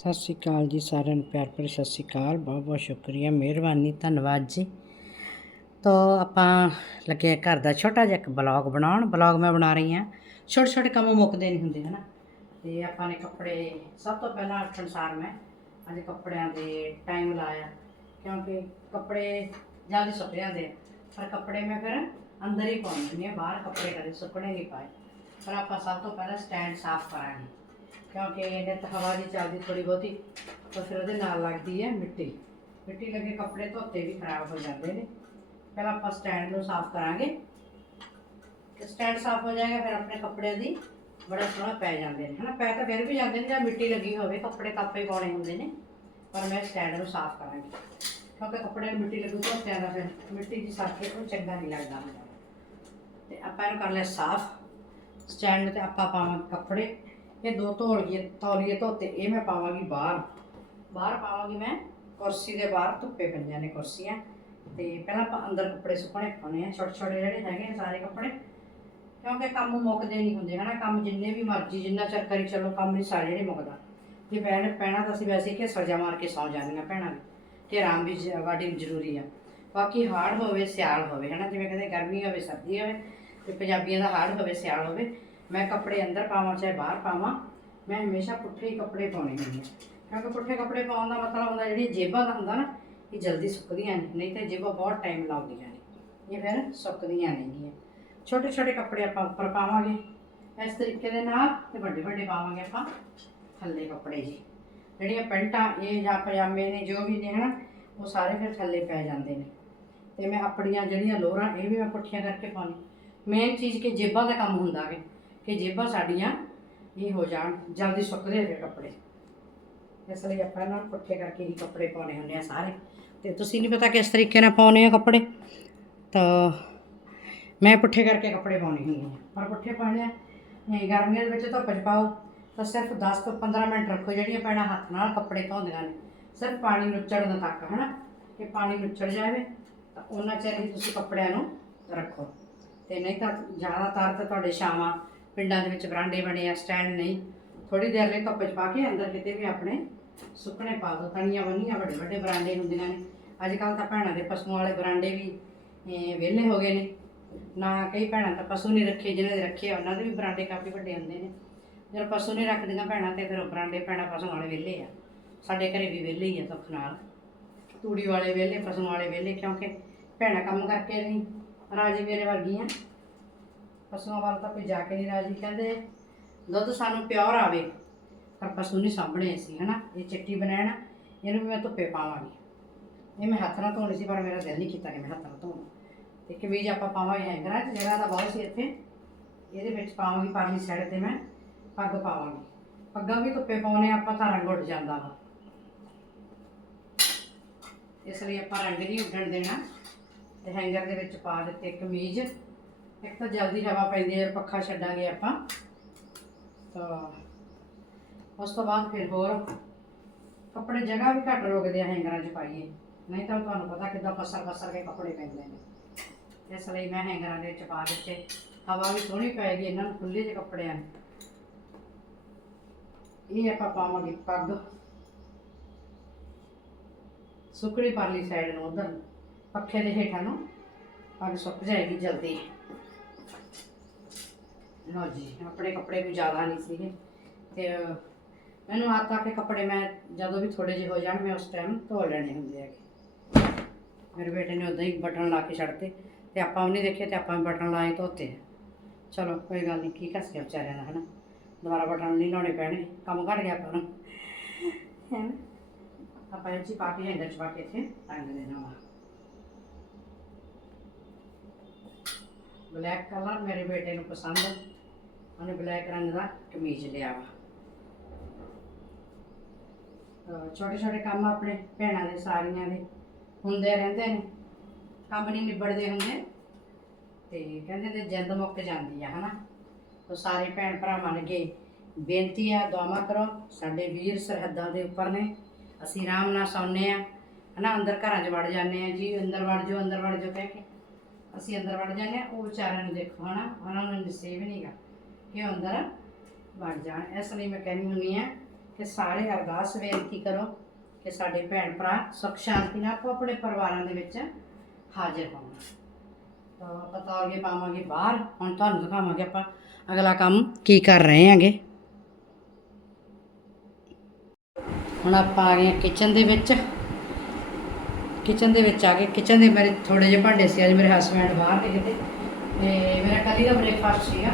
ਸਤਿ ਸ਼੍ਰੀ ਅਕਾਲ ਜੀ ਸਾਰਿਆਂ ਨੂੰ, ਪਿਆਰ ਭਰੀ ਸਤਿ ਸ਼੍ਰੀ ਅਕਾਲ, ਬਹੁਤ ਬਹੁਤ ਸ਼ੁਕਰੀਆ, ਮਿਹਰਬਾਨੀ, ਧੰਨਵਾਦ ਜੀ। ਤੋ ਆਪਾਂ ਲੱਗੇ ਘਰ ਦਾ ਛੋਟਾ ਜਿਹਾ ਇੱਕ ਬਲੌਗ ਬਣਾਉਣ, ਬਲੌਗ ਮੈਂ ਬਣਾ ਰਹੀ ਹਾਂ। ਛੋਟੇ ਛੋਟੇ ਕੰਮ ਮੁੱਕਦੇ ਨਹੀਂ ਹੁੰਦੇ, ਹਨਾ? ਤੇ ਆਪਾਂ ਨੇ ਕੱਪੜੇ, ਸਭ ਤੋਂ ਪਹਿਲਾਂ ਸੰਸਾਰ ਮੈਂ, ਅੱਜ ਕੱਪੜਿਆਂ ਦੇ ਟਾਈਮ ਲਾਇਆ, ਕਿਉਂਕਿ ਕੱਪੜੇ ਜਲਦੀ ਸੁੱਕ ਜਾਂਦੇ ਆ। ਪਰ ਕੱਪੜੇ ਮੈਂ ਫਿਰ ਅੰਦਰ ਹੀ ਪਾਉਂਦੀ ਹਾਂ, ਬਾਹਰ ਕੱਪੜੇ ਕਦੇ ਸੁੱਕਣੇ ਨਹੀਂ ਪਾਏ। ਪਰ ਆਪਾਂ ਸਭ ਤੋਂ ਪਹਿਲਾਂ ਸਟੈਂਡ ਸਾਫ਼ ਕਰਾਂਗੇ। ਕਿਉਂਕਿ ਇਹਨੇ ਤਾਂ ਹਵਾ ਦੀ ਚੱਲਦੀ ਥੋੜੀ ਬਹੁਤੀ, ਤਾਂ ਫਿਰ ਉਹਦੇ ਨਾਲ ਲੱਗਦੀ ਹੈ ਮਿੱਟੀ। ਮਿੱਟੀ ਲੱਗੇ ਕੱਪੜੇ ਧੋਤੇ ਵੀ ਖਰਾਬ ਹੋ ਜਾਂਦੇ ਨੇ। ਪਹਿਲਾਂ ਆਪਾਂ ਸਟੈਂਡ ਨੂੰ ਸਾਫ਼ ਕਰਾਂਗੇ। ਤੇ ਸਟੈਂਡ ਸਾਫ਼ ਹੋ ਜਾਏਗਾ, ਫਿਰ ਆਪਣੇ ਕੱਪੜਿਆਂ ਦੀ ਬੜਾ ਸੋਹਣਾ ਪੈ ਜਾਂਦੇ ਨੇ। ਹਨਾ, ਪੈ ਤਾਂ ਫਿਰ ਵੀ ਜਾਂਦੇ ਨੇ, ਜਾਂ ਮਿੱਟੀ ਲੱਗੀ ਹੋਵੇ, ਕੱਪੜੇ ਤਾਂ ਪਾਉਣੇ ਹੁੰਦੇ ਨੇ। ਪਰ ਮੈਂ ਸਟੈਂਡ ਨੂੰ ਸਾਫ਼ ਕਰਾਂਗੀ। ਕਿਉਂਕਿ ਕੱਪੜੇ ਨੂੰ ਮਿੱਟੀ ਲੱਗੂ ਧੋਤਿਆਂ ਦਾ ਫਿਰ ਮਿੱਟੀ ਦੀ ਸਾਫ਼ ਉਹ ਚੰਗਾ ਨਹੀਂ ਲੱਗਦਾ ਹੁੰਦਾ। ਤੇ ਆਪਾਂ ਇਹਨੂੰ ਕਰ ਲਿਆ ਸਾਫ਼। ਸਟੈਂਡ ਤੇ ਆਪਾਂ ਪਾਵਾਂਗੇ ਕੱਪੜੇ। ਇਹ ਦੋ ਧੌਲੀਏ ਤੌਲੀਏ ਧੋਤੇ, ਇਹ ਮੈਂ ਪਾਵਾਂਗੀ ਬਾਹਰ। ਬਾਹਰ ਪਾਵਾਂਗੀ ਮੈਂ। ਕੁਰਸੀ ਦੇ ਬਾਹਰ ਧੁੱਪੇ ਪਈਆਂ ਨੇ ਕੁਰਸੀਆਂ। ਤੇ ਪਹਿਲਾਂ ਆਪਾਂ ਅੰਦਰ ਕੱਪੜੇ ਸੁੱਕਣੇ ਪਾਉਣੇ ਆ। ਛੋਟੇ ਛੋਟੇ ਜਿਹੜੇ ਹੈਗੇ ਸਾਰੇ ਕੱਪੜੇ। ਕਿਉਂਕਿ ਕੰਮ ਮੁੱਕਦੇ ਨਹੀਂ ਹੁੰਦੇ, ਹਨਾ? ਕੰਮ ਜਿੰਨੇ ਵੀ ਮਰਜ਼ੀ, ਜਿੰਨਾ ਚਿਰ ਕਰੀ ਚਲੋ, ਕੰਮ ਨਹੀਂ ਸਾਰੇ ਨਹੀਂ ਮੁੱਕਦਾ। ਜੇ ਪੈਣ ਪੈਣਾ ਤਾਂ ਅਸੀਂ ਵੈਸੇ ਕਿ ਸਰਜਾ ਮਾਰ ਕੇ ਸੌਂ ਜਾਂਦੀਆਂ ਭੈਣਾਂ ਵੀ। ਤੇ ਆਰਾਮ ਵੀ ਜ- ਜ਼ਰੂਰੀ ਆ। ਬਾਕੀ ਹਾਰਡ ਹੋਵੇ, ਸਿਆਲ ਹੋਵੇ, ਹਨਾ? ਜਿਵੇਂ ਕਹਿੰਦੇ ਗਰਮੀ ਹੋਵੇ, ਸਰਦੀ ਹੋਵੇ, ਤੇ ਪੰਜਾਬੀਆਂ ਦਾ ਹਾਰਡ ਹੋਵੇ, ਸਿਆਲ ਹੋਵੇ। ਮੈਂ ਕੱਪੜੇ ਅੰਦਰ ਪਾਵਾਂ, ਚਾਹੇ ਬਾਹਰ ਪਾਵਾਂ, ਮੈਂ ਹਮੇਸ਼ਾ ਪੁੱਠੇ ਹੀ ਕੱਪੜੇ ਪਾਉਣੇ ਹੁੰਦੇ ਕਿਉਂਕਿ ਪੁੱਠੇ ਕੱਪੜੇ ਪਾਉਣ ਦਾ ਮਤਲਬ ਹੁੰਦਾ ਜਿਹੜੀ ਜੇਬਾਂ ਦਾ ਹੁੰਦਾ ਨਾ, ਇਹ ਜਲਦੀ ਸੁੱਕਦੀਆਂ ਨੇ ਨਹੀਂ ਤਾਂ ਜੇਬਾਂ ਬਹੁਤ ਟਾਈਮ ਲਾਉਂਦੀਆਂ ਨੇ। ਇਹ ਫਿਰ ਸੁੱਕਦੀਆਂ ਨੇਗੀਆਂ। ਛੋਟੇ ਛੋਟੇ ਕੱਪੜੇ ਆਪਾਂ ਉੱਪਰ ਪਾਵਾਂਗੇ। ਇਸ ਤਰੀਕੇ ਦੇ ਨਾਲ ਤੇ ਵੱਡੇ ਵੱਡੇ ਪਾਵਾਂਗੇ ਆਪਾਂ ਥੱਲੇ ਕੱਪੜੇ ਜੀ। ਜਿਹੜੀਆਂ ਪੈਂਟਾਂ, ਇਹ ਜਾਂ ਪਜਾਮੇ ਨੇ, ਜੋ ਵੀ ਨੇ ਹਨਾ, ਉਹ ਸਾਰੇ ਫਿਰ ਥੱਲੇ ਪੈ ਜਾਂਦੇ ਨੇ। ਤੇ ਮੈਂ ਆਪਣੀਆਂ ਜਿਹੜੀਆਂ ਲੋਰਾਂ, ਇਹ ਵੀ ਮੈਂ ਪੁੱਠੀਆਂ ਕਰਕੇ ਪਾਉਣੀ ਮੇਨ ਚੀਜ਼ ਕਿ ਜੇਬਾਂ ਦਾ ਕੰਮ ਹੁੰਦਾ ਹੈ ਕਿ ਜੇਬਾਂ ਸਾਡੀਆਂ ਇਹ ਹੋ ਜਾਣ, ਜਲਦੀ ਸੁੱਕਦੇ ਹੋਏ ਕੱਪੜੇ। ਇਸ ਲਈ ਆਪਾਂ ਨਾ ਪੁੱਠੇ ਕਰਕੇ ਹੀ ਕੱਪੜੇ ਪਾਉਣੇ ਹੁੰਦੇ ਆ ਸਾਰੇ। ਤੇ ਤੁਸੀਂ ਨਹੀਂ ਪਤਾ ਕਿਸ ਤਰੀਕੇ ਨਾਲ ਪਾਉਣੇ ਆ ਕੱਪੜੇ? ਤਾਂ ਮੈਂ ਪੁੱਠੇ ਕਰਕੇ ਕੱਪੜੇ ਪਾਉਣੇ ਹੁੰਦੇ ਆ ਪਰ ਪੁੱਠੇ ਪਾਉਣੇ ਆ, ਇਹ ਗਰਮੀਆਂ ਦੇ ਵਿੱਚ ਧੁੱਪ 'ਚ ਪਾਓ, ਤਾਂ ਸਿਰਫ 10 ਤੋਂ 15 ਮਿੰਟ ਰੱਖੋ, ਜਿਹੜੀਆਂ ਪੈਣਾ ਹੱਥ ਨਾਲ ਕੱਪੜੇ ਧੋਂਦੀਆਂ ਨੇ। ਸਿਰਫ ਪਾਣੀ ਨੁੱਚੜਨ ਤੱਕ, ਹਨਾ? ਕਿ ਪਾਣੀ ਨੁੱਚੜ ਜਾਵੇ, ਤਾਂ ਉਹਨਾਂ ਚਿਰ ਹੀ ਤੁਸੀਂ ਕੱਪੜਿਆਂ ਨੂੰ ਰੱਖੋ। ਤੇ ਨਹੀਂ ਤਾਂ ਜ਼ਿਆਦਾਤਰ ਤਾਂ ਤੁਹਾਡੇ ਛਾਵਾਂ ਪਿੰਡਾਂ ਦੇ ਵਿੱਚ ਬਰਾਂਡੇ ਬਣੇ ਆ ਸਟੈਂਡ ਨਹੀਂ। ਥੋੜੀ ਦੇਰ ਲਈ ਧੁੱਪ 'ਚ ਪਾ ਕੇ ਅੰਦਰ ਕਿਤੇ ਵੀ ਆਪਣੇ ਸੁੱਕਣੇ ਪਾ ਦਿਓ ਤਣੀਆਂ ਬੰਨੀਆਂ ਵੱਡੇ ਵੱਡੇ ਬਰਾਂਡੇ ਹੁੰਦੀਆਂ ਨੇ। ਅੱਜ ਕੱਲ ਤਾਂ ਭੈਣਾਂ ਦੇ ਪਸ਼ੂਆਂ ਵਾਲੇ ਬਰਾਂਡੇ ਵੀ ਵਿਹਲੇ ਹੋ ਗਏ ਨੇ। ਨਾ ਕਈ ਭੈਣਾਂ ਤਾਂ ਪਸ਼ੂ ਨਹੀਂ ਰੱਖੇ ਜਿਹਨਾਂ ਦੇ ਰੱਖੇ ਆ, ਉਹਨਾਂ ਦੇ ਵੀ ਬਰਾਂਡੇ ਕਾਫੀ ਵੱਡੇ ਹੁੰਦੇ ਨੇ। ਜਦੋਂ ਪਸ਼ੂ ਨਹੀਂ ਰੱਖਦੀਆਂ ਭੈਣਾਂ ਤੇ ਫਿਰ ਉਹ ਬਰਾਂਡੇ ਭੈਣਾਂ ਪਸ਼ੂਆਂ ਵਾਲੇ ਵਿਹਲੇ ਆ। ਸਾਡੇ ਘਰੇ ਵੀ ਵਿਹਲੇ ਹੀ ਆ ਸੁੱਖ ਨਾਲ। ਤੂੜੀ ਵਾਲੇ ਵਿਹਲੇ ਪਸ਼ੂਆਂ ਵਾਲੇ ਵਿਹਲੇ ਕਿਉਂਕਿ ਭੈਣਾਂ ਕੰਮ ਕਰਕੇ ਨਹੀਂ ਰਾਜੀ ਮੇਰੇ ਵਰਗੀਆਂ। ਪਸ਼ੂਆਂ ਵੱਲ ਤਾਂ ਕੋਈ ਜਾ ਕੇ ਨਹੀਂ ਰਾਜੀ, ਕਹਿੰਦੇ ਦੁੱਧ ਸਾਨੂੰ ਪਿਓਰ ਆਵੇ, ਪਰ ਪਸ਼ੂ ਨਹੀਂ ਸਾਂਭਣੇ ਸੀ ਹਨਾ? ਇਹ ਚਿੱਟੀ ਬਣਾਣਾ ਇਹਨੂੰ ਵੀ ਮੈਂ ਧੁੱਪੇ ਪਾਵਾਂਗੀ। ਇਹ ਮੈਂ ਹੱਥ ਨਾਲ ਧੋਣੀ ਸੀ, ਪਰ ਮੇਰਾ ਦਿਲ ਨਹੀਂ ਕੀਤਾ ਕਿ ਮੈਂ ਹੱਥ ਨਾਲ ਧੋਵਾਂ। ਤੇ ਕਮੀਜ਼ ਆਪਾਂ ਪਾਵਾਂਗੇ ਹੈਂਗਰਾਂ 'ਚ ਜਗ੍ਹਾ ਦਾ ਬਹੁਤ ਸੀ ਇੱਥੇ, ਇਹਦੇ ਵਿੱਚ ਪਾਵਾਂਗੀ ਪਰਲੀ ਸਾਈਡ ਤੇ ਮੈਂ ਪੱਗ ਪਾਵਾਂਗੀ। ਪੱਗਾਂ ਵੀ ਧੁੱਪੇ ਪਾਉਣੇ ਆਪਾਂ ਤਾਂ ਰੰਗ ਉੱਡ ਜਾਂਦਾ ਵਾ। ਇਸ ਲਈ ਆਪਾਂ ਰੰਗ ਨਹੀਂ ਉੱਡਣ ਦੇਣਾ। ਤੇ ਹੈਂਗਰ ਦੇ ਵਿੱਚ ਪਾ ਦਿੱਤੇ ਕਮੀਜ਼ ਇੱਕ ਤਾਂ ਜਲਦੀ ਹਵਾ ਪੈਂਦੀ ਹੈ, ਪੱਖਾ ਛੱਡਾਂਗੇ ਆਪਾਂ। ਤਾਂ ਉਸ ਤੋਂ ਬਾਅਦ ਫਿਰ ਹੋਰ ਕੱਪੜੇ ਜਗ੍ਹਾ ਵੀ ਘੱਟ ਰੋਕਦੇ ਆ ਹੈਂਗਰਾਂ 'ਚ ਪਾਈਏ। ਨਹੀਂ ਤਾਂ ਤੁਹਾਨੂੰ ਪਤਾ ਕਿੱਦਾਂ ਪਸਰ ਪਸਰ ਕੇ ਕੱਪੜੇ ਪੈਂਦੇ ਨੇ। ਇਸ ਲਈ ਮੈਂ ਹੈਂਗਰਾਂ ਦੇ ਵਿੱਚ ਪਾ ਦਿੱਤੇ। ਹਵਾ ਵੀ ਸੋਹਣੀ ਪੈਗੀ ਇਹਨਾਂ ਨੂੰ ਖੁੱਲੇ ਜਿਹੇ ਕੱਪੜਿਆਂ ਨੂੰ। ਇਹ ਆਪਾਂ ਪਾਵਾਂਗੇ ਪੱਗ। ਸੁੱਕੜੀ ਪਰਲੀ ਸਾਈਡ ਨੂੰ ਉਧਰ, ਪੱਖੇ ਦੇ ਹੇਠਾਂ ਨੂੰ ਪੱਗ ਸੁੱਕ ਜਾਏਗੀ ਜਲਦੀ। ਲਓ ਜੀ ਆਪਣੇ ਕੱਪੜੇ ਵੀ ਜ਼ਿਆਦਾ ਨਹੀਂ ਸੀਗੇ। ਤੇ ਮੈਨੂੰ ਆਦਤ ਆ ਕਿ ਕੱਪੜੇ ਮੈਂ ਜਦੋਂ ਵੀ ਥੋੜੇ ਜਿਹੇ ਹੋ ਜਾਣ ਮੈਂ ਉਸ ਟਾਈਮ ਧੋ ਲੈਣੇ ਹੁੰਦੇ ਹੈਗੇ। ਮੇਰੇ ਬੇਟੇ ਨੇ ਉਦਾਂ ਹੀ ਬਟਨ ਲਾ ਕੇ ਛੱਡਤੇ ਤੇ ਆਪਾਂ ਉਹ ਨਹੀਂ ਦੇਖੇ ਤੇ ਆਪਾਂ ਵੀ ਬਟਨ ਲਾਏ ਧੋਤੇ। ਚਲੋ ਕੋਈ ਗੱਲ ਨਹੀਂ ਕੀ ਕੱਸ ਗਿਆ ਵਿਚਾਰਿਆਂ ਦਾ ਹਨਾ? ਦੁਬਾਰਾ ਬਟਨ ਨਹੀਂ ਲਾਉਣੇ ਪੈਣਗੇ ਕੰਮ ਘੱਟ ਗਿਆ ਆਪਾਂ ਨੂੰ ਹੈ? ਆਪਾਂ ਇਹ 'ਚ ਹੀ ਪਾ ਕੇ ਹੈਂਡਲ ਚ ਪਾ ਕੇ ਇੱਥੇ ਟੰਗ ਦੇਣਾ ਵਾ। ਬਲੈਕ ਕਲਰ ਮੇਰੇ ਬੇਟੇ ਨੂੰ ਪਸੰਦ ਉਹਨੇ ਬਲੈਕ ਰੰਗ ਦਾ ਕਮੀਜ਼ ਲਿਆ ਵਾ। ਛੋਟੇ ਛੋਟੇ ਕੰਮ ਆਪਣੇ ਭੈਣਾਂ ਦੇ, ਸਾਰੀਆਂ ਦੇ ਹੁੰਦੇ ਰਹਿੰਦੇ ਨੇ। ਕੰਮ ਨਹੀਂ ਨਿਬੜਦੇ ਹੁੰਦੇ। ਤੇ ਕਹਿੰਦੇ ਤੇ ਜਿੰਦ ਮੁੱਕ ਜਾਂਦੀ ਆ, ਹਨਾ। ਤੋ ਸਾਰੇ ਭੈਣ ਭਰਾਵਾਂ ਅੱਗੇ ਬੇਨਤੀ ਆ, ਦੁਆਵਾਂ ਕਰੋ। ਸਾਡੇ ਵੀਰ ਸਰਹੱਦਾਂ ਦੇ ਉੱਪਰ ਨੇ। ਅਸੀਂ ਆਰਾਮ ਨਾਲ ਸੌਂਦੇ ਆ, ਹਨਾ। ਅੰਦਰ ਘਰਾਂ 'ਚ ਵੜ ਜਾਂਦੇ ਆ ਜੀ। ਅੰਦਰ ਵੜ ਜਾਓ, ਅੰਦਰ ਵੜ ਜਾਓ, ਕਹਿ ਕੇ। ਅਸੀਂ ਅੰਦਰ ਵੜ ਜਾਂਦੇ ਆ, ਉਹ ਵਿਚਾਰਿਆਂ ਨੂੰ ਦੇਖੋ, ਹਨਾ। ਉਹਨਾਂ ਨੂੰ ਨਸੀਬ ਨਹੀਂਗਾ ਕਿ ਅੰਦਰ ਵੜ ਜਾਣ? ਇਸ ਲਈ ਮੈਂ ਕਹਿੰਦੀ ਹੁੰਦੀ ਆ ਕਿ ਸਾਰੇ ਅਰਦਾਸ ਬੇਨਤੀ ਕਰੋ ਕਿ ਸਾਡੇ ਭੈਣ ਭਰਾ ਸੁਖ ਸ਼ਾਂਤੀ ਨਾਲ ਆਪੋ ਆਪਣੇ ਪਰਿਵਾਰਾਂ ਦੇ ਵਿੱਚ ਹਾਜ਼ਰ ਹੋਣ। ਤਾਂ ਬਤਾਓਗੇ ਪਾਵਾਂਗੇ ਬਾਹਰ। ਹੁਣ ਤੁਹਾਨੂੰ ਦਿਖਾਵਾਂਗੇ ਆਪਾਂ ਅਗਲਾ ਕੰਮ ਕੀ ਕਰ ਰਹੇ ਹਾਂਗੇ। ਹੁਣ ਆਪਾਂ ਆ ਗਏ ਕਿਚਨ ਦੇ ਵਿੱਚ। ਕਿਚਨ ਦੇ ਵਿੱਚ ਆ ਕੇ ਕਿਚਨ ਦੇ ਮੇਰੇ ਥੋੜੇ ਜਿਹੇ ਭਾਂਡੇ ਸੀ, ਅੱਜ ਮੇਰੇ ਹਸਬੰਡ ਬਾਹਰ ਨੇ ਕਿਤੇ। ਤੇ ਮੇਰਾ ਕੱਲੀ ਦਾ ਬ੍ਰੇਕਫਾਸਟ ਸੀਗਾ।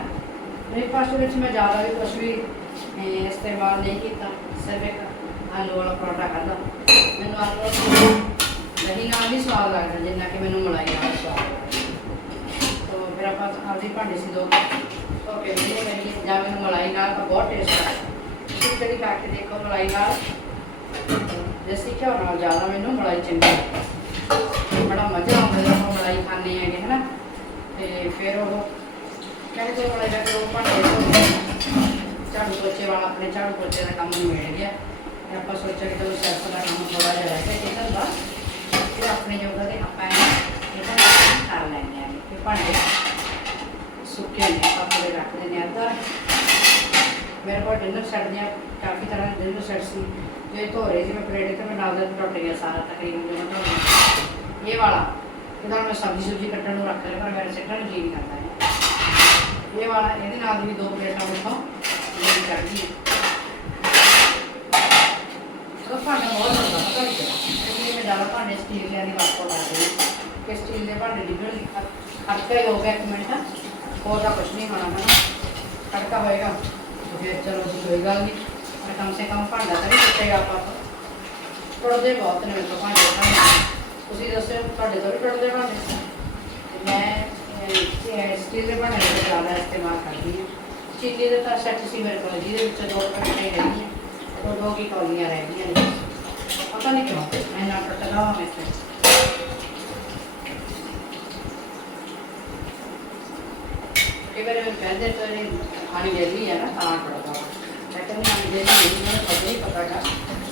ਬ੍ਰੇਕਫਾਸਟ ਵਿੱਚ ਮੈਂ ਜ਼ਿਆਦਾ ਵੀ ਕੁਝ ਵੀ ਇਸਤੇਮਾਲ ਨਹੀਂ ਕੀਤਾ। ਸਿਰਫ ਇੱਕ ਆਲੂ ਵਾਲਾ ਪਰੌਂਠਾ ਖਾਧਾ। ਮੈਨੂੰ ਆਲੂ ਵਾਲਾ ਦਹੀਂ ਨਾਲ ਨਹੀਂ ਸਵਾਦ ਲੱਗਦਾ, ਜਿੰਨਾ ਕਿ ਮੈਨੂੰ ਮਲਾਈ ਨਾਲ ਸਵਾਦ ਲੱਗਦਾ। ਤੋ ਮੇਰਾ ਪਾਸ ਆਪਦੀ ਭਾਂਡੇ ਸੀ ਦੋ ਓਕੇ ਮੈਨੂੰ ਮੇਰੀ ਜਾਂ ਮੈਨੂੰ ਮਲਾਈ ਨਾਲ ਤਾਂ ਬਹੁਤ ਟੇਸਟ ਲੱਗਦਾ ਤੁਸੀਂ ਕਦੀ ਖਾ ਕੇ ਦੇਖੋ ਮਲਾਈ ਨਾਲ। ਦੇਸੀ ਘਿਓ ਨਾਲ ਜ਼ਿਆਦਾ ਮੈਨੂੰ ਮਲਾਈ ਚੰਗੀ ਬੜਾ ਮਜ਼ਾ ਆਉਂਦਾ ਜਦੋਂ ਆਪਾਂ ਮਲਾਈ ਖਾਂਦੇ ਹੈਗੇ, ਹਨਾ? ਤੇ ਫਿਰ ਉਹ ਕਹਿੰਦੇ ਜੋ ਮਲਾਈ ਦਾ ਉਹ ਭਾਂਡੇ ਧੋ ਝਾੜੂ ਪੋਚੇ ਵਾਲਾ ਆਪਣੇ ਝਾੜੂ ਪੋਚੇ ਦਾ ਕੰਮ ਨੂੰ ਮਿਲ ਗਿਆ। ਤੇ ਆਪਾਂ ਸੋਚਿਆ ਕਿ ਚਲੋ ਸੈਫ ਦਾ ਕੰਮ ਥੋੜਾ ਜਿਹਾ ਰਹਿ ਗਿਆ। ਕਿਚਨ ਦਾ ਫਿਰ ਆਪਣੇ ਜੋਗਾ ਤੇ ਆਪਾਂ ਇਹਦਾ ਕੰਮ ਕਰ ਲੈਂਦੇ ਹਾਂ। ਕਿ ਭਾਂਡੇ ਸੁੱਕੇ ਨੇ ਆਪਾਂ ਦੇ ਰੱਖ ਦਿੰਦੇ ਹਾਂ। ਅੰਦਰ ਮੇਰੇ ਕੋਲ ਡਿਨਰ ਸੈੱਟ ਦੀਆਂ ਕਾਫੀ ਤਰ੍ਹਾਂ ਦੇ ਡਿਨਰ ਸੈੱਟ ਸੀ ਜੇ ਧੋ ਰਹੇ ਸੀ, ਮੈਂ ਪਲੇਟ ਤੇ ਮੈਂ ਨਾਲ ਦਾ ਟੁੱਟ ਗਿਆ ਸਾਰਾ ਤਕਰੀਬਨ ਜਦੋਂ ਧੋਣਾ ਇਹ ਵਾਲਾ ਇਹਦਾ ਮੈਂ ਸਬਜ਼ੀ ਸੁਬਜ਼ੀ ਕੱਟਣ ਨੂੰ ਰੱਖ ਲਿਆ, ਪਰ ਮੇਰੇ ਸਿੱਟਣ ਨੂੰ ਜੀ ਨਹੀਂ ਕਰਦਾ ਇਹ ਵਾਲਾ, ਇਹਦੇ ਨਾਲ ਵੀ ਦੋ ਪਲੇਟਾਂ ਉੱਥੋਂ ਮੇਰੀ ਕੱਢ ਗਈ। ਉਹ ਭਾਂਡਾ ਬਹੁਤ ਹੁੰਦਾ ਪਤਾ ਨਹੀਂ ਕਿਉਂ ਮੈਂ ਜ਼ਿਆਦਾ ਭਾਂਡੇ ਸਟੀਲ ਦੇ ਦੀ ਵਰਤੋਂ ਕਰਦੀ ਕਿ ਸਟੀਲ ਦੇ ਭਾਂਡੇ ਡਿੱਗਣ ਖੜਕਾ ਹੀ ਹੋ ਗਿਆ ਇੱਕ ਮਿੰਟ। ਹੋਰ ਤਾਂ ਕੁਝ ਨਹੀਂ ਹੋਣਾ ਹੈ ਖੜਕਾ ਹੋਏਗਾ। ਫਿਰ ਚਲੋ ਕੋਈ ਗੱਲ ਨਹੀਂ ਪਰ ਕਮ ਸੇ ਕਮ ਭਾਂਡਾ ਤਾਂ ਨਹੀਂ ਟੁੱਟੇਗਾ ਆਪਾਂ ਟੁੱਟਦੇ ਬਹੁਤ ਨੇ ਮੇਰੇ ਤੋਂ ਭਾਂਡੇ। ਭਾਂਡੇ ਤੁਸੀਂ ਦੱਸੋ, ਤੁਹਾਡੇ ਤੋਂ ਵੀ ਟੁੱਟਦੇ ਭਾਂਡੇ? ਮੈਂ ਸਟੀਲ ਦੇ ਭਾਂਡੇ ਦਾ ਜ਼ਿਆਦਾ ਇਸਤੇਮਾਲ ਕਰਦੀ ਹਾਂ। ਚੀਨੀ ਦੇ ਤਾਂ ਸੈੱਟ ਸੀ ਮੇਰੇ ਕੋਲ, ਜਿਹਦੇ ਵਿੱਚ ਦੋ ਕੱਟੇ ਹੈਗੀਆਂ ਉਹ ਦੋ ਕੀ ਕੌਲੀਆਂ ਰਹਿ ਗਈਆਂ ਨੇ। ਪਤਾ ਨਹੀਂ ਕਿਉਂ, ਇੰਨਾ ਟੁੱਟਦਾ ਵਾ ਮੇਰੇ ਤੋਂ ਕਈ ਵਾਰ ਮੈਂ ਕਹਿੰਦੇ ਤਾਂ ਇਹ ਆਣੀ ਜਲਦੀ ਹੈ ਨਾ, ਤਾਂ ਟੁੱਟਦਾ ਵਾ ਮੈਂ ਕਹਿੰਦੀ ਆਣੀ ਜਲਦੀ ਨਹੀਂ, ਮੈਨੂੰ ਪਤਾ ਨਹੀਂ ਪਤਾਗਾ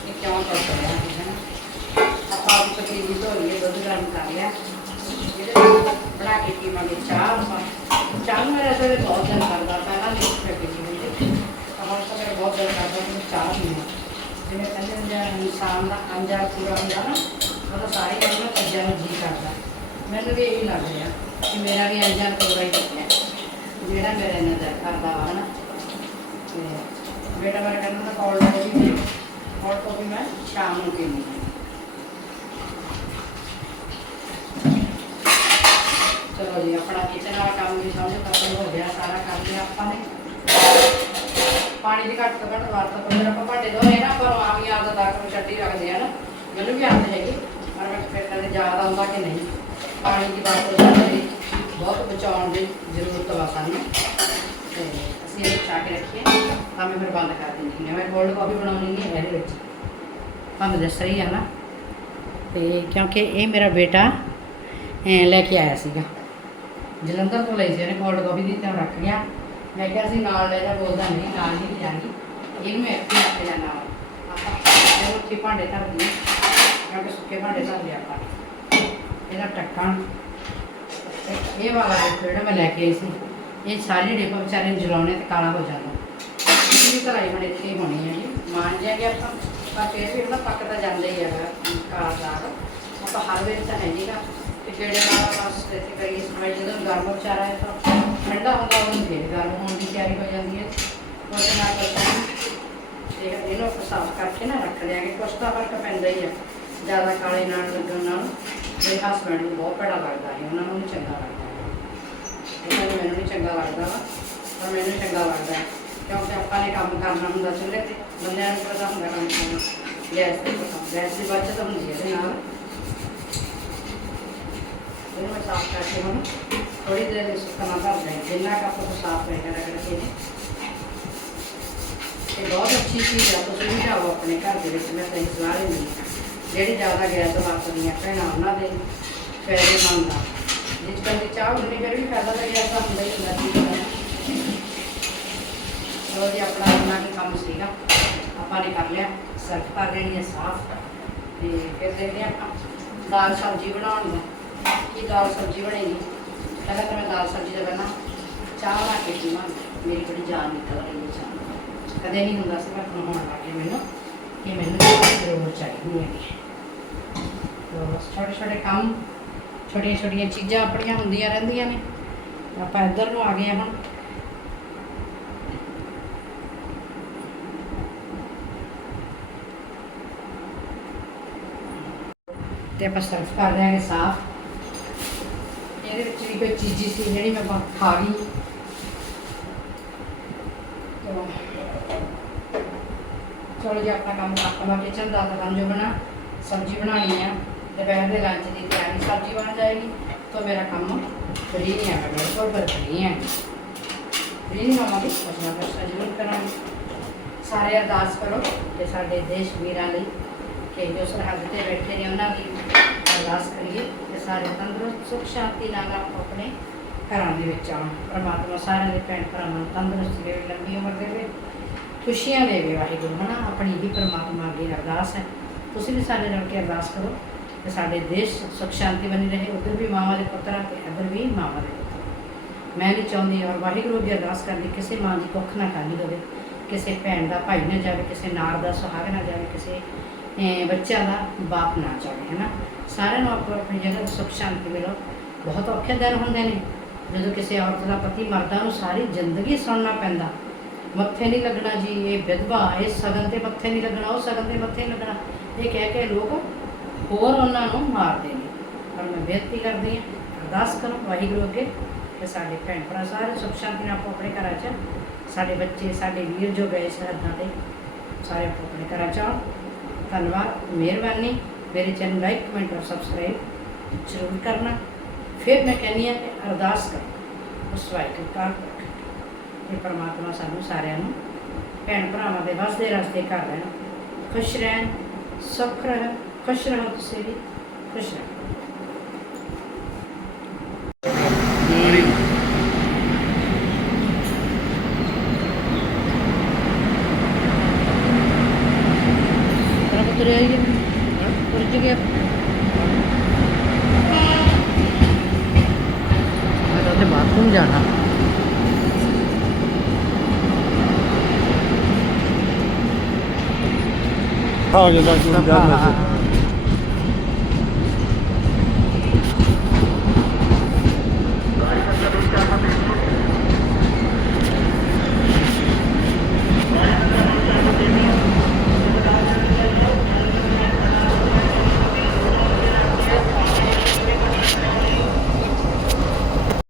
ਕਿ ਕਿਉਂ ਟੁੱਟ ਰਿਹਾ ਹੈ ਨਾ। ਆਪਾਂ ਆਪ ਪਤੀਲੀ ਧੋ ਲਈਏ, ਦੁੱਧ ਗਰਮ ਕਰ ਲਿਆ। ਇਹਦੇ ਵਿੱਚ ਬਣਾ ਕੇ ਪੀਵਾਂਗੇ, ਚਾਹ ਆਪਾਂ, ਚਾਹ ਨੂੰ ਮੇਰਾ ਅਸਲ ਬਹੁਤ ਦਿਨ ਕਰਦਾ, ਪਹਿਲਾਂ ਨਹੀਂ ਉੱਠ ਕੇ ਤਾਂ ਹੁਣ ਤਾਂ ਮੇਰਾ ਬਹੁਤ ਦਿਨ ਕਰਦਾ ਕਿ ਮੈਂ ਚਾਹ ਪੀਵਾਂ। ਜਿਵੇਂ ਕਹਿੰਦੇ ਹੁੰਦੇ ਆ, ਇਨਸਾਨ ਦਾ ਅੰਜਾਰ ਪੂਰਾ ਹੁੰਦਾ ਨਾ, ਉਹ ਸਾਰੇ ਕਹਿੰਦੇ ਪੰਜਾਂ ਨੂੰ ਜੀ ਕਰਦਾ। ਮੈਨੂੰ ਵੀ ਇਹੀ ਲੱਗ ਰਿਹਾ ਕਿ ਮੇਰਾ ਵੀ ਅੰਜਾਰ ਪੂਰਾ ਹੀ ਹੈ। ਜਿਹੜਾ ਮੇਰੇ ਨਜ਼ਰ ਕਰਦਾ ਵਾ ਨਾ ਬੇਟਾ ਮੇਰਾ ਕਹਿੰਦਾ ਕੋਲ ਤੋਂ ਵੀ ਕੋਲ ਤੋਂ ਵੀ ਮੈਂ ਸ਼ਾਮ ਨੂੰ ਪੀਂਦੀ ਚਲੋ ਜੀ, ਆਪਣਾ ਕਿਚਨ ਵਾਲਾ ਕੰਮ ਵੀ ਸਮਝ ਖਤਮ ਹੋ ਗਿਆ, ਸਾਰਾ ਕਰ ਲਿਆ ਆਪਾਂ ਨੇ। ਪਾਣੀ ਦੀ ਘੱਟ ਤੋਂ ਘੱਟ ਵਰਤੋਂ ਫਿਰ ਆਪਾਂ ਭਾਂਡੇ ਧੋਣੇ ਨਾ, ਪਰ ਆਮ ਹੀ ਆਪਦਾ ਦਾਖਲ ਛੱਡੀ ਰੱਖਦੇ ਆ ਨਾ। ਮੈਨੂੰ ਵੀ ਆਉਂਦੇ ਹੈਗੇ, ਪਰ ਮੈਂ ਫਿਰ ਦੇ ਯਾਦ ਆਉਂਦਾ ਕਿ ਨਹੀਂ। ਪਾਣੀ ਦੀ ਵਰਤੋਂ ਸਾਡੇ ਬਹੁਤ ਬਚਾਉਣ ਦੀ ਜ਼ਰੂਰਤ ਵਾ ਸਾਨੂੰ। ਤੇ ਅਸੀਂ ਇਹ ਬਚਾ ਕੇ ਰੱਖੀਏ, ਤਾਂ ਮੈਂ ਫਿਰ ਬੰਦ ਕਰ ਦਿੰਦੀ ਹਾਂ। ਮੈਂ ਕੋਲਡ ਕਾਫੀ ਬਣਾਉਣੀ ਨਹੀਂ ਇਹਦੇ ਵਿੱਚ। ਤੁਹਾਨੂੰ ਦੱਸ ਰਹੀ ਆ ਨਾ। ਤੇ ਕਿਉਂਕਿ ਇਹ ਮੇਰਾ ਬੇਟਾ ਲੈ ਕੇ ਆਇਆ ਸੀਗਾ। ਜਲੰਧਰ ਤੋਂ ਲਈ ਸੀ ਉਹਨੇ ਕੋਲਡ ਕਾਫੀ ਦੀ, ਤੇ ਰੱਖ ਗਿਆ। ਮੈਂ ਕਿਹਾ ਸੀ ਨਾਲ ਲੈ ਜਾ, ਬੋਲਦਾ ਨਹੀਂ, ਨਾਲ ਨਹੀਂ ਜਾਣੀ ਇਹਨੂੰ ਮੈਂ ਇੱਥੇ ਰੱਖ ਜਾਣਾ। ਆਪਾਂ ਇਹ ਉੱਥੇ ਭਾਂਡੇ ਧਰ ਦਈਏ ਕਿਉਂਕਿ ਸੁੱਕੇ ਭਾਂਡੇ ਧਰ ਲਿਆ ਆਪਾਂ ਇਹਦਾ ਢੱਕਣ ਇਹ ਵਾਲਾ ਦੇਖੋ ਜਿਹੜਾ ਮੈਂ ਲੈ ਕੇ ਆਈ ਸੀ। ਇਹ ਸਾਰੇ ਡੇਪਾ ਵਿਚਾਰੇ ਨੂੰ ਜਲਾਉਣੇ ਤੇ ਕਾਲਾ ਹੋ ਜਾਂਦਾ। ਇਹਦੀ ਕਰਾਈ ਬੜੇ ਇੱਥੇ ਹੀ ਹੋਣੀ ਹੈ ਜੀ। ਮਾਨ ਜਿਆ ਗਿਆ ਆਪਾਂ, ਪਰ ਫਿਰ ਵੀ ਉਹਦਾ ਪੱਕਦਾ ਜਾਂਦਾ ਹੀ ਹੈਗਾ ਕਾਲਾ ਦਾਗ ਆਪਾਂ ਹਰ ਵੇਲੇ ਤਾਂ ਹੈ ਨਹੀਂਗਾ ਤੇ ਜਿਹੜੇ ਨਾਲ ਬਸ ਇੱਥੇ ਕਰੀਏ ਸਮਾਂ ਜਦੋਂ ਗਰਮ ਵਿਚਾਰਾ ਹੈ ਤਾਂ ਠੰਡਾ ਹੁੰਦਾ ਉਹਨੂੰ ਫਿਰ ਗਰਮ ਹੋਣ ਦੀ ਤਿਆਰੀ ਹੋ ਜਾਂਦੀ ਹੈ। ਉਹਦੇ ਨਾਲ ਕਰਦਾ ਇਹਨੂੰ ਸਾਫ਼ ਕਰਕੇ ਨਾ ਰੱਖ ਲਿਆਂਗੇ ਕੁਛ ਤਾਂ ਫ਼ਰਕ ਪੈਂਦਾ ਹੀ ਆ। ਜ਼ਿਆਦਾ ਕਾਲੇ ਨਾਲ ਲੱਗਣ ਨਾਲ ਮੇਰੇ ਹਸਬੈਂਡ ਨੂੰ ਬਹੁਤ ਭੈੜਾ ਲੱਗਦਾ ਹੈ ਉਹਨਾਂ ਨੂੰ ਚੰਗਾ ਲੱਗਦਾ ਇਹਨਾਂ ਨੂੰ ਮੈਨੂੰ ਨਹੀਂ ਚੰਗਾ ਲੱਗਦਾ ਵਾ, ਪਰ ਮੈਨੂੰ ਚੰਗਾ ਲੱਗਦਾ ਹੈ। ਕਿਉਂਕਿ ਆਪਾਂ ਨੇ ਕੰਮ ਕਰਨਾ ਹੁੰਦਾ ਚੁੱਲ੍ਹੇ ਤੇ, ਬੰਦਿਆਂ ਨੂੰ ਪਤਾ ਹੁੰਦਾ ਕੰਮ ਕਰਨਾ। ਗੈਸ ਤੇ ਪਤਾ ਗੈਸ ਦੀ ਬਚਤ ਹੁੰਦੀ ਹੈ ਇਹਦੇ ਨਾਲ। ਇਹਨੂੰ ਮੈਂ ਸਾਫ਼ ਕਰਕੇ ਹੁਣ ਥੋੜੀ ਦੇਰ ਲਈ ਸੁੱਕਣਾ ਧਰ ਦੇ ਜਿੰਨਾ ਕੁ ਆਪਾਂ ਨੂੰ ਸਾਫ਼ ਕਰਕੇ ਰਗੜ ਕੇ ਨੇ। ਇਹ ਬਹੁਤ ਅੱਛੀ ਚੀਜ਼ ਆ, ਤੁਸੀਂ ਵੀ ਲਿਆਓ ਆਪਣੇ ਵਿੱਚ, ਮੈਂ ਤਾਂ ਸਲਾਹ ਦਿੰਦੀ ਜਿਹੜੀ ਜ਼ਿਆਦਾ ਗੈਸ ਵਰਤਦੀਆਂ ਭੈਣਾਂ ਉਹਨਾਂ ਦੇ ਫਾਇਦੇਮੰਦ ਆ। ਜਿਸ ਤਰ੍ਹਾਂ ਚਾਹ ਹੁੰਦੀ, ਫਿਰ ਵੀ ਫਾਇਦਾ ਤਾਂ ਗੈਸ ਦਾ ਹੁੰਦਾ ਹੀ ਹੁੰਦਾ ਸੀ ਚਲੋ ਜੀ, ਆਪਣਾ ਇੰਨਾ ਕੀ ਕੰਮ ਸੀਗਾ। ਆਪਾਂ ਨੇ ਕਰ ਲਿਆ, ਸਰਫ ਕਰ ਲੈਣੀ ਹੈ ਸਾਫ਼। ਤੇ ਫਿਰ ਦੇਖਦੇ ਆਪਾਂ। ਦਾਲ ਸਬਜ਼ੀ ਬਣਾਉਣੀ ਹੈ ਕੀ ਦਾਲ ਸਬਜ਼ੀ ਬਣੇਗੀ। ਪਹਿਲਾਂ ਤਾਂ ਮੈਂ ਦਾਲ ਸਬਜ਼ੀ ਦਾ ਪਹਿਲਾਂ ਚਾਹ ਬਣਾ ਕੇ ਪੀਵਾਂ। ਮੇਰੀ ਬੜੀ ਜਾਨ ਨਿਕਲ ਰਹੀ ਹੈ ਚਾਹ ਕਦੇ ਨਹੀਂ ਹੁੰਦਾ ਸੀ ਪਰ ਹੁਣ ਹੋਣ ਲੱਗ ਗਿਆ ਮੈਨੂੰ ਕਿ ਮੈਨੂੰ ਜ਼ਰੂਰ ਚਾਹੀਦੀ ਹੈ। ਬਸ ਛੋਟੇ ਛੋਟੇ ਕੰਮ, ਛੋਟੀਆਂ ਛੋਟੀਆਂ ਚੀਜ਼ਾਂ ਆਪਣੀਆਂ ਹੁੰਦੀਆਂ ਰਹਿੰਦੀਆਂ ਨੇ। ਆਪਾਂ ਇੱਧਰ ਨੂੰ ਆ ਗਏ ਹਾਂ ਹੁਣ। ਤੇ ਆਪਾਂ ਸਰਫ ਕਰ ਦਿਆਂਗੇ ਸਾਫ਼। ਇਹਦੇ ਕੋਈ ਚੀਜ਼ੀ ਸੀ ਜਿਹੜੀ ਮੈਂ ਬਾ- ਖਾ ਗਈ। ਤੋ ਚਲੋ ਜੀ, ਆਪਣਾ ਕੰਮ ਖਤਮ ਕਿਚਨ ਦਾ ਤਾਂ ਜੋ ਬਣਾ, ਸਬਜ਼ੀ ਬਣਾਉਣੀ ਆ। ਦੁਪਹਿਰ ਦੇ ਲੰਚ ਦੀ ਤਿਆਰੀ ਸਬਜ਼ੀ ਬਣ ਜਾਏਗੀ, ਤਾਂ ਮੇਰਾ ਕੰਮ ਫਰੀ ਨਹੀਂ ਹੈ ਮੈਂ ਬਿਲਕੁਲ ਪਰ ਫਰੀ ਹੈ। ਫਰੀ ਨਹੀਂ ਹੋਵਾਂਗੀ ਕੁਛ ਨਾ ਕੁਛ ਤਾਂ ਜ਼ਰੂਰ ਕਰਾਂਗੇ। ਸਾਰੇ ਅਰਦਾਸ ਕਰੋ ਕਿ ਸਾਡੇ ਦੇਸ਼ ਵੀਰਾਂ ਲਈ, ਕਿ ਜੋ ਸਰਹੱਦ ਤੇ ਬੈਠੇ ਨੇ ਉਹਨਾਂ ਦੀ ਅਰਦਾਸ ਕਰੀਏ। ਸਾਰੇ ਤੰਦਰੁਸਤ, ਸੁਖ ਸ਼ਾਂਤੀ ਨਾਲ ਆਪੋ ਆਪਣੇ ਘਰਾਂ ਦੇ ਵਿੱਚ ਆਉਣ। ਪਰਮਾਤਮਾ ਸਾਰਿਆਂ ਦੇ ਭੈਣ ਭਰਾਵਾਂ ਨੂੰ ਤੰਦਰੁਸਤੀ ਦੇਵੇ, ਲੰਬੀ ਉਮਰ ਦੇਵੇ, ਖੁਸ਼ੀਆਂ ਦੇਵੇ, ਵਾਹਿਗੁਰੂ, ਹਨਾ? ਆਪਣੀ ਹੀ ਪਰਮਾਤਮਾ ਅੱਗੇ ਅਰਦਾਸ ਹੈ। ਤੁਸੀਂ ਵੀ ਸਾਡੇ ਨਾਲ ਕੇ ਅਰਦਾਸ ਕਰੋ ਕਿ ਸਾਡੇ ਦੇਸ਼ ਸੁਖ ਸ਼ਾਂਤੀ ਬਣੀ ਰਹੇ, ਉਧਰ ਵੀ ਮਾਵਾਂ ਦੇ ਪੁੱਤਰਾਂ ਤੇ ਇੱਧਰ ਵੀ ਮਾਵਾਂ ਦੇ ਪੁੱਤਰ। ਮੈਂ ਨਹੀਂ ਚਾਹੁੰਦੀ ਔਰ ਵਾਹਿਗੁਰੂ ਅੱਗੇ ਅਰਦਾਸ ਕਰਦੀ, ਕਿਸੇ ਮਾਂ ਦੀ ਕੁੱਖ ਨਾ ਖਾਲੀ ਹੋਵੇ, ਕਿਸੇ ਭੈਣ ਦਾ ਭਾਈ ਨਾ ਜਾਵੇ, ਕਿਸੇ ਨਾਰ ਦਾ ਸੁਹਾਗ ਨਾ ਜਾਵੇ, ਕਿਸੇ ਬੱਚਿਆਂ ਦਾ ਬਾਪ ਨਾ ਜਾਵੇ ਹੈ ਨਾ ਸਾਰਿਆਂ ਨੂੰ ਆਪੋ ਆਪਣੀ ਜਗ੍ਹਾ ਤੇ ਸੁਖ ਸ਼ਾਂਤੀ ਮਿਲੋ। ਬਹੁਤ ਔਖੇ ਦਿਨ ਹੁੰਦੇ ਨੇ। ਜਦੋਂ ਕਿਸੇ ਔਰਤ ਦਾ ਪਤੀ ਮਰਦਾ ਨੂੰ ਸਾਰੀ ਜ਼ਿੰਦਗੀ ਸੁਣਨਾ ਪੈਂਦਾ। ਮੱਥੇ ਨਹੀਂ ਲੱਗਣਾ ਜੀ, ਇਹ ਵਿਧਵਾ, ਇਹ ਸਗਨ ਤੇ ਮੱਥੇ ਨਹੀਂ ਲੱਗਣਾ, ਉਹ ਸਗਨ ਤੇ ਮੱਥੇ ਨਹੀਂ ਲੱਗਣਾ। ਇਹ ਕਹਿ ਕੇ ਲੋਕ ਹੋਰ ਉਹਨਾਂ ਨੂੰ ਮਾਰਦੇ ਨੇ। ਪਰ ਮੈਂ ਬੇਨਤੀ ਕਰਦੀ ਹਾਂ, ਅਰਦਾਸ ਕਰੋ ਵਾਹਿਗੁਰੂ ਅੱਗੇ ਕਿ ਸਾਡੇ ਭੈਣ ਭਰਾ ਸਾਰੇ ਸੁਖ ਸ਼ਾਂਤੀ ਨਾਲ ਆਪੋ ਆਪਣੇ ਘਰਾਂ 'ਚ ਸਾਡੇ ਬੱਚੇ, ਸਾਡੇ ਵੀਰ ਜੋ ਗਏ ਸਰਹੱਦਾਂ ਤੇ, ਸਾਰੇ ਆਪੋ ਆਪਣੇ ਘਰਾਂ 'ਚ ਆਉਣ। ਧੰਨਵਾਦ, ਮਿਹਰਬਾਨੀ, ਮੇਰੇ ਚੈਨਲ ਲਾਈਕ ਕਮੈਂਟ ਔਰ ਸਬਸਕ੍ਰਾਈਬ ਜ਼ਰੂਰ ਕਰਨਾ। ਫਿਰ ਮੈਂ ਕਹਿੰਦੀ ਹਾਂ ਕਿ ਅਰਦਾਸ ਕਰੋ। ਉਸ ਵਾਹਿਗੁਰੂ ਕਾਲ ਪੁਰਖ ਪਰਮਾਤਮਾ ਸਾਨੂੰ ਸਾਰਿਆਂ ਨੂੰ ਭੈਣ ਭਰਾਵਾਂ ਦੇ ਵਸਦੇ ਰਸਤੇ ਘਰ ਰਹਿਣ, ਖੁਸ਼ ਰਹਿਣ, ਸੁਖ ਰਹਿਣ, ਖੁਸ਼ ਰਹੋ ਤੁਸੀਂ ਵੀ, ਖੁਸ਼ ਰਹੋ ਤੇਰਾ ਪੁੱਤਰ ਆਈ ਹੈ ਪੁੱਜ ਗਿਆ ਮੈਂ ਤਾਂ ਉੱਥੇ ਬਾਥਰੂਮ ਜਾਣਾ ਆ ਜਾਂਦਾ ਸੀ ਹਾਂ